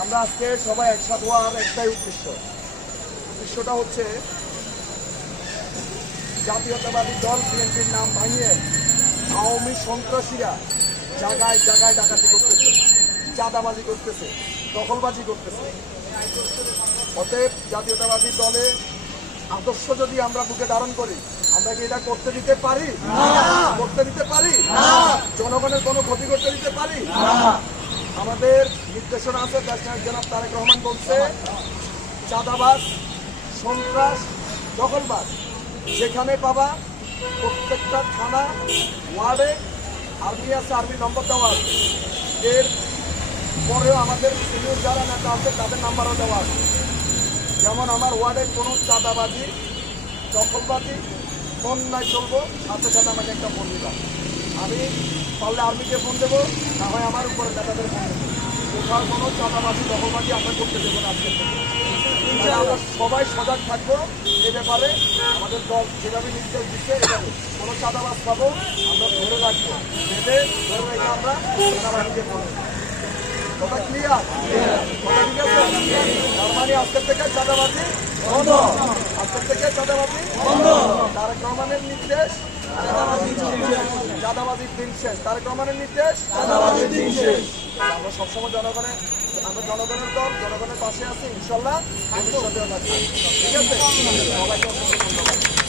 আমরা আজকে সবাই একসাথে হওয়ার একটাই উদ্দেশ্য। উদ্দেশ্যটা হচ্ছে জাতীয়তাবাদী দল বিএনপির নাম ভাঙিয়ে আওয়ামী সন্ত্রাসীরা জায়গায় জায়গায় ডাকাতি করতেছে চাঁদাবাজি করতেছে দখলবাজি করতেছে। অতএব জাতীয়তাবাদী দলে আদর্শ যদি আমরা বুকে ধারণ করি আমরা কি এটা করতে দিতে পারি? করতে দিতে পারি? জনগণের কোনো ক্ষতি করতে দিতে পারি? আমাদের নির্দেশনা আছে দেশের জনাব তারেক রহমান বলছে, চাঁদাবাজ, সন্ত্রাস, দখলবাজ, যেখানে পাবা প্রত্যেকটা থানা, ওয়ার্ডে আর্মি আছে, আর্মি নম্বর দেওয়া আছে। এর পরেও আমাদের সিনিয়র যারা নেতা আছে, তাদের নাম্বারও দেওয়া আছে। যেমন আমার ওয়ার্ডে কোনো চাঁদাবাজি, দখলবাজি নাই চলবো, সাথে সাথে আমাকে একটা ফোন দিলাম আমি পারলে আর্মিকে ফোন দেবো, না হয় আমার উপরে নেতাদের ফোন কোথাও কোনো চাঁদাবাজি, দখলবাজি আমরা করতে দেবো না আজকে। আমরা সবাই সজাগ থাকব এ ব্যাপারে। আমাদের দল যেভাবে নির্দেশ দিচ্ছে এভাবে কোনো চাঁদাবাজ পাবো, আমরা ধরে রাখব। বেঁধে ধরে আমরা সেনাবাহিনীকে দেবো কথা ক্লিয়ার কথা ঠিক আছে? মানে আজকের থেকে চাঁদাবাজি বন্ধ। থেকে চাঁদাবাজি তারেক রহমানের নির্দেশ চাঁদাবাজির দিন শেষ। তারেক রহমানের নির্দেশ আমরা সবসময় জনগণের আমরা জনগণের দল জনগণের পাশে আছি ইনশাল্লাহ। ঠিক আছে? সবাইকে অসংখ্য ধন্যবাদ।